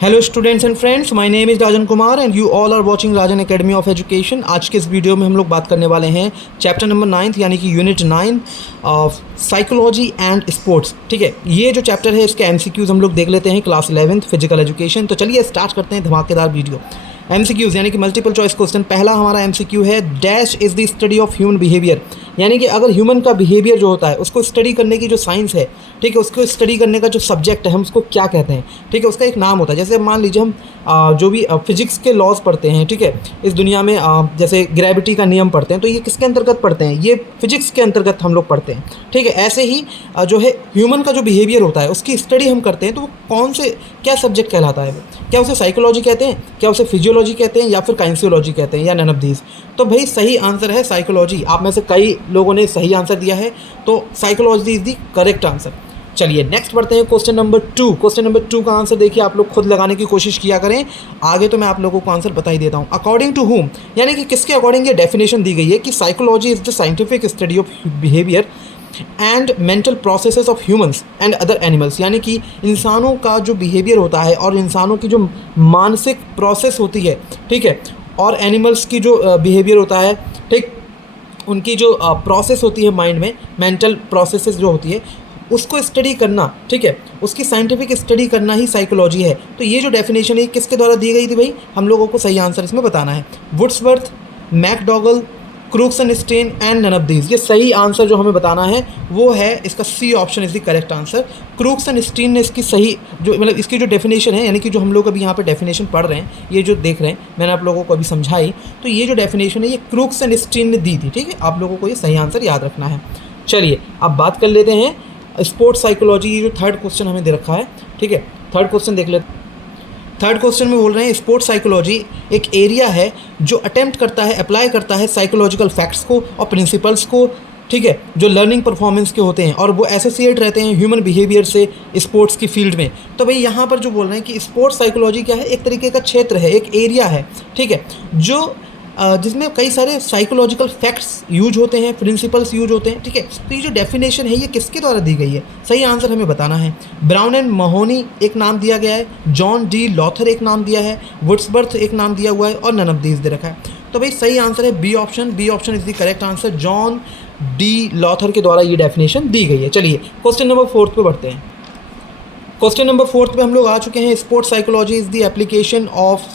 Hello students and friends, my name is Rajan Kumar and you all are watching Rajan Academy of Education. आज के इस video में हम लोग बात करने वाले हैं चैप्टर नंबर 9 यानी कि unit 9 of psychology and sports. ठीक है, ये जो चैप्टर है इसके एमसीक्यूज़ हम लोग देख लेते हैं क्लास 11th फिजिकल एजुकेशन। तो चलिए स्टार्ट करते हैं धमाकेदार वीडियो। एमसीक्यूज़ यानी कि मल्टीपल चॉइस क्वेश्चन। पहला हमारा एमसीक्यू है dash is the study of human behaviour, यानी कि अगर ह्यूमन का बिहेवियर जो होता है उसको स्टडी करने की जो साइंस है, ठीक है, उसको स्टडी करने का जो सब्जेक्ट है हम उसको क्या कहते हैं। ठीक है, उसका एक नाम होता है। जैसे मान लीजिए हम जो भी फिजिक्स के लॉज पढ़ते हैं, ठीक है, इस दुनिया में जैसे ग्रेविटी का नियम पढ़ते हैं, तो ये किसके अंतर्गत पढ़ते हैं? ये फिजिक्स के अंतर्गत हम लोग पढ़ते हैं। ठीक है, ऐसे ही जो है ह्यूमन का जो बिहेवियर होता है उसकी स्टडी हम करते हैं, तो वो कौन से क्या सब्जेक्ट कहलाता है? वो क्या उसे साइकोलॉजी कहते हैं, क्या उसे फिजियोलॉजी कहते हैं, या फिर काइंसियोलॉजी कहते हैं, या नन ऑफ दीज? तो भाई सही आंसर है साइकोलॉजी। आप में से कई लोगों ने सही आंसर दिया है, तो psychology is the correct answer. चलिए नेक्स्ट बढ़ते हैं क्वेश्चन नंबर 2। क्वेश्चन नंबर 2 का आंसर देखिए, आप लोग खुद लगाने की कोशिश किया करें, आगे तो मैं आप लोगों को आंसर बता ही देता हूँ। अकॉर्डिंग टू हुम, यानी कि किसके अकॉर्डिंग ये डेफिनेशन दी गई है कि psychology is the scientific study of behaviour and mental processes of humans and other animals, यानी कि इंसानों का जो बिहेवियर होता है और इंसानों की जो मानसिक प्रोसेस होती है, ठीक है, और एनिमल्स की जो बिहेवियर होता है, ठीक, उनकी जो प्रोसेस होती है माइंड में, मेंटल प्रोसेसेस जो होती है उसको स्टडी करना, ठीक है, उसकी साइंटिफिक स्टडी करना ही साइकोलॉजी है। तो ये जो डेफिनेशन है किसके द्वारा दी गई थी भाई? हम लोगों को सही आंसर इसमें बताना है। Woodworth, McDougall, Crooks and Stein and none of these. ये सही आंसर जो हमें बताना है वो है इसका C option is the correct answer. Crooks and Stein ने इसकी सही जो मतलब इसकी जो डेफिनेशन है, यानी कि जो हम लोग अभी यहाँ पे डेफिनेशन पढ़ रहे हैं, ये जो देख रहे हैं मैंने आप लोगों को अभी समझाई, तो ये जो डेफिनेशन है ये क्रूक्स एंड स्टेन ने दी थी। ठीक है, आप लोगों को ये सही आंसर याद रखना है। चलिए अब बात कर लेते हैं स्पोर्ट्स साइकोलॉजी। ये जो थर्ड क्वेश्चन हमें दे रखा है, ठीक है, थर्ड क्वेश्चन देख लेते हैं। थर्ड क्वेश्चन में बोल रहे हैं स्पोर्ट्स साइकोलॉजी एक एरिया है जो अटेम्प्ट करता है, अप्लाई करता है साइकोलॉजिकल फैक्ट्स को और प्रिंसिपल्स को, ठीक है, जो लर्निंग परफॉर्मेंस के होते हैं और वो एसोसिएट रहते हैं ह्यूमन बिहेवियर से स्पोर्ट्स की फील्ड में। तो भाई यहाँ पर जो बोल रहे हैं कि स्पोर्ट्स साइकोलॉजी क्या है? एक तरीके का क्षेत्र है, एक एरिया है, ठीक है, जो जिसमें कई सारे साइकोलॉजिकल फैक्ट्स यूज होते हैं, प्रिंसिपल्स यूज होते हैं। ठीक है, तो ये जो डेफिनेशन है ये किसके द्वारा दी गई है? सही आंसर हमें बताना है। ब्राउन एंड महोनी एक नाम दिया गया है, जॉन डी लॉथर एक नाम दिया है, वुड्सवर्थ एक नाम दिया हुआ है, और नन ऑफ दीज दे रखा है। तो भाई सही आंसर है B option. B option is the correct answer. John D Lawther के द्वारा ये डेफिनेशन दी गई है। चलिए क्वेश्चन नंबर 4 पे बढ़ते हैं। क्वेश्चन नंबर 4 पे हम लोग आ चुके हैं। Sports psychology is the application of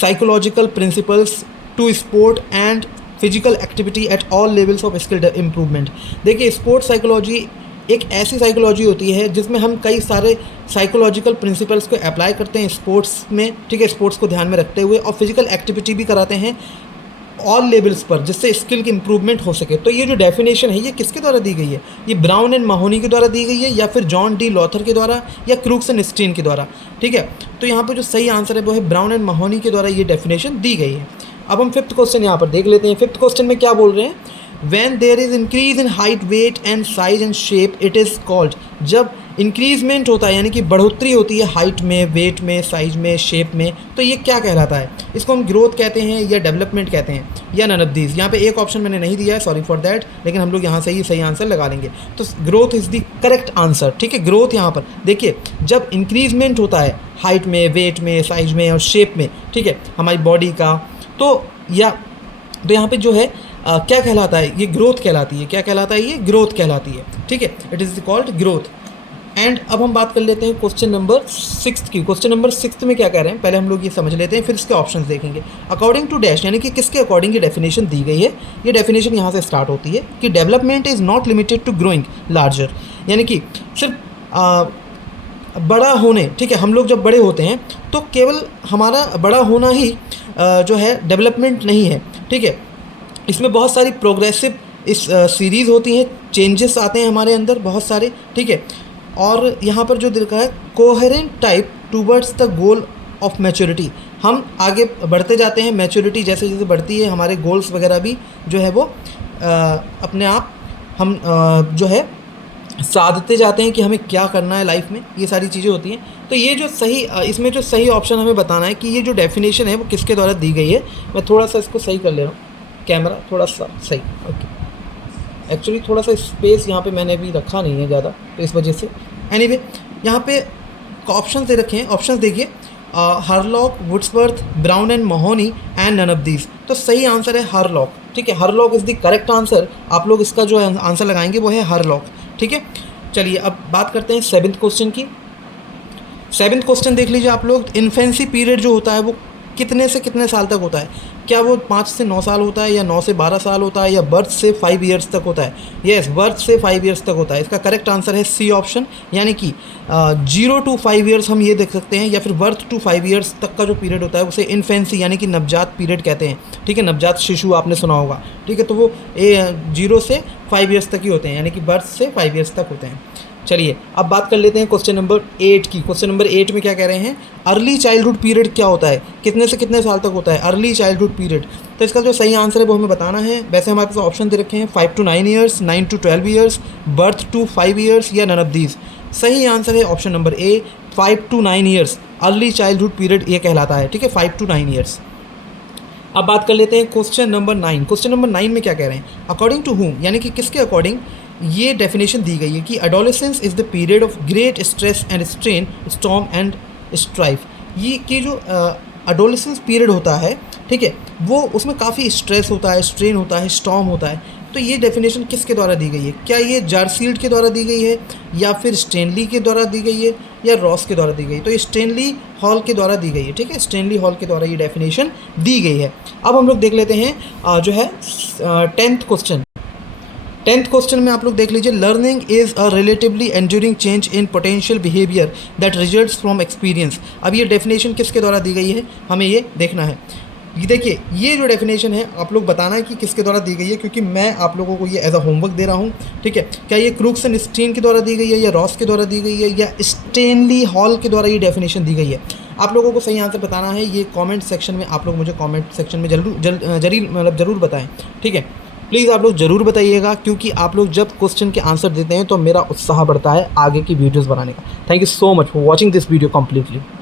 psychological principles to sport and physical activity at all levels of skill improvement. देखिए स्पोर्ट्स साइकोलॉजी एक ऐसी साइकोलॉजी होती है जिसमें हम कई सारे साइकोलॉजिकल प्रिंसिपल्स को अप्लाई करते हैं स्पोर्ट्स में, ठीक है, स्पोर्ट्स को ध्यान में रखते हुए, और फिजिकल एक्टिविटी भी कराते हैं ऑल लेवल्स पर, जिससे स्किल की इंप्रूवमेंट हो सके। तो ये जो डेफिनेशन है ये किसके द्वारा दी गई है? ये ब्राउन एंड महोनी के द्वारा दी गई है, या फिर जॉन डी लॉथर के द्वारा, या क्रूक्स एंड स्टीन के द्वारा? ठीक है, तो यहाँ पर जो सही आंसर है वो है ब्राउन एंड महोनी के द्वारा ये डेफिनेशन दी गई है। अब हम फिफ्थ क्वेश्चन यहाँ पर देख लेते हैं। फिफ्थ क्वेश्चन में क्या बोल रहे हैं? When there is increase in height, weight and size and shape, it is called। जब इंक्रीजमेंट होता है यानी कि बढ़ोतरी होती है हाइट में, वेट में, साइज में, शेप में, तो ये क्या कहलाता है? इसको हम ग्रोथ कहते हैं, या डेवलपमेंट कहते हैं, या नन ऑफ दीज? यहाँ पे एक ऑप्शन मैंने नहीं दिया है, सॉरी फॉर दैट, लेकिन हम लोग यहाँ से ही सही आंसर लगा लेंगे। तो growth is the correct answer. ठीक है, ग्रोथ यहाँ पर देखिए जब इंक्रीजमेंट होता है हाइट में, वेट में, साइज में और शेप में, ठीक है, हमारी बॉडी का, तो यहाँ पे जो है क्या कहलाता है? ये ग्रोथ कहलाती है। क्या कहलाता है? ये ग्रोथ कहलाती है। ठीक है, it is called growth. And अब हम बात कर लेते हैं क्वेश्चन नंबर 6 की। क्वेश्चन नंबर 6 में क्या कह रहे हैं पहले हम लोग ये समझ लेते हैं, फिर इसके ऑप्शंस देखेंगे। अकॉर्डिंग टू डैश, यानी कि किसके अकॉर्डिंग ये डेफिनेशन दी गई है? ये डेफिनेशन यहाँ से स्टार्ट होती है कि development is not limited to growing larger, यानी कि सिर्फ बड़ा होने, ठीक है, हम लोग जब बड़े होते हैं तो केवल हमारा बड़ा होना ही जो है डेवलपमेंट नहीं है। ठीक है, इसमें बहुत सारी प्रोग्रेसिव इस सीरीज़ होती हैं, चेंजेस आते हैं हमारे अंदर बहुत सारे। ठीक है, और यहाँ पर जो लिखा है coherent type towards the goal of maturity, हम आगे बढ़ते जाते हैं, मैच्योरिटी जैसे जैसे बढ़ती है हमारे गोल्स वगैरह भी जो है वो अपने आप हम जो है साधते जाते हैं कि हमें क्या करना है लाइफ में, ये सारी चीज़ें होती हैं। तो ये जो सही इसमें जो सही ऑप्शन हमें बताना है कि ये जो डेफिनेशन है वो किसके द्वारा दी गई है। मैं थोड़ा सा इसको सही कर ले रहा हूँ, कैमरा थोड़ा सा सही, ओके। एक्चुअली थोड़ा सा स्पेस यहाँ पे मैंने अभी रखा नहीं है ज़्यादा, तो इस वजह से एनीवे यहाँ पे ऑप्शन दे रखे हैं। ऑप्शन देखिए, Hurlock, Woodworth, Brown and Mahoney and none of these. तो सही आंसर है हरलॉक। ठीक है, Hurlock is the correct answer. आप लोग इसका जो आंसर लगाएंगे वो है हरलॉक। ठीक है, चलिए अब बात करते हैं 7th क्वेश्चन की। 7th क्वेश्चन देख लीजिए आप लोग। इन्फेंसी पीरियड जो होता है वो कितने से कितने साल तक होता है? क्या वो 5 से 9 साल होता है, या 9 से 12 साल होता है, या बर्थ से 5 ईयर्स तक होता है? यस, बर्थ से 5 ईयर्स तक होता है। इसका करेक्ट आंसर है सी ऑप्शन, यानी कि 0 to 5 ईयर्स हम ये देख सकते हैं, या फिर बर्थ टू 5 ईयर्स तक का जो पीरियड होता है उसे इन्फेंसी यानी कि नवजात पीरियड कहते हैं। ठीक है, नवजात शिशु आपने सुना होगा। ठीक है, तो वो 0 से 5 ईयर्स तक ही होते हैं, यानी कि बर्थ से 5 ईयर्स तक होते हैं। चलिए अब बात कर लेते हैं क्वेश्चन नंबर 8 की। क्वेश्चन नंबर 8 में क्या कह रहे हैं? अर्ली चाइल्डहुड पीरियड क्या होता है? कितने से कितने साल तक होता है अर्ली चाइल्डहुड पीरियड? तो इसका जो सही आंसर है वो हमें बताना है। वैसे हमारे पास ऑप्शन दे रखे हैं 5 to 9 years, 9 to 12 years, birth to 5 years, या नन ऑफ दीज। सही आंसर है option number A, 5 to 9 years early childhood period ये कहलाता है। ठीक है, 5 to 9 ईयर्स। अब बात कर लेते हैं क्वेश्चन नंबर 9। क्वेश्चन नंबर 9 में क्या कह रहे हैं? अकॉर्डिंग टू हुम, यानी कि किसके अकॉर्डिंग ये डेफिनेशन दी गई है कि adolescence is the period of great stress and strain, storm and strife. ये कि जो एडोलेसेंस पीरियड होता है, ठीक है, वो उसमें काफ़ी स्ट्रेस होता है, स्ट्रेन होता है, स्टॉर्म होता है। तो ये डेफिनेशन किसके द्वारा दी गई है? क्या ये जारसील्ड के द्वारा दी गई है, या फिर स्टेनली के द्वारा दी गई है, या रॉस के द्वारा दी गई है? तो ये स्टेनली हॉल के द्वारा दी गई है। ठीक है, स्टेनली हॉल के द्वारा ये डेफिनेशन दी गई है। अब हम लोग देख लेते हैं जो है 10th क्वेश्चन। 10th क्वेश्चन में आप लोग देख लीजिए, learning is a relatively enduring change in potential behaviour that results from experience. अब ये डेफिनेशन किसके द्वारा दी गई है, हमें ये देखना है। ये देखिए, ये जो डेफिनेशन है आप लोग बताना है कि किसके द्वारा दी गई है, क्योंकि मैं आप लोगों को ये एज अ होमवर्क दे रहा हूँ। ठीक है, क्या ये क्रूक्स एंड स्टीन के द्वारा दी गई है, या रॉस के द्वारा दी गई है, या स्टेनली हॉल के द्वारा ये डेफिनेशन दी गई है? आप लोगों को सही आंसर बताना है। ये कमेंट सेक्शन में आप लोग मुझे कमेंट सेक्शन में ज़रूर बताएं। ठीक है, प्लीज़ आप लोग ज़रूर बताइएगा, क्योंकि आप लोग जब क्वेश्चन के आंसर देते हैं तो मेरा उत्साह बढ़ता है आगे की वीडियोज़ बनाने का। Thank you so much for watching this video completely.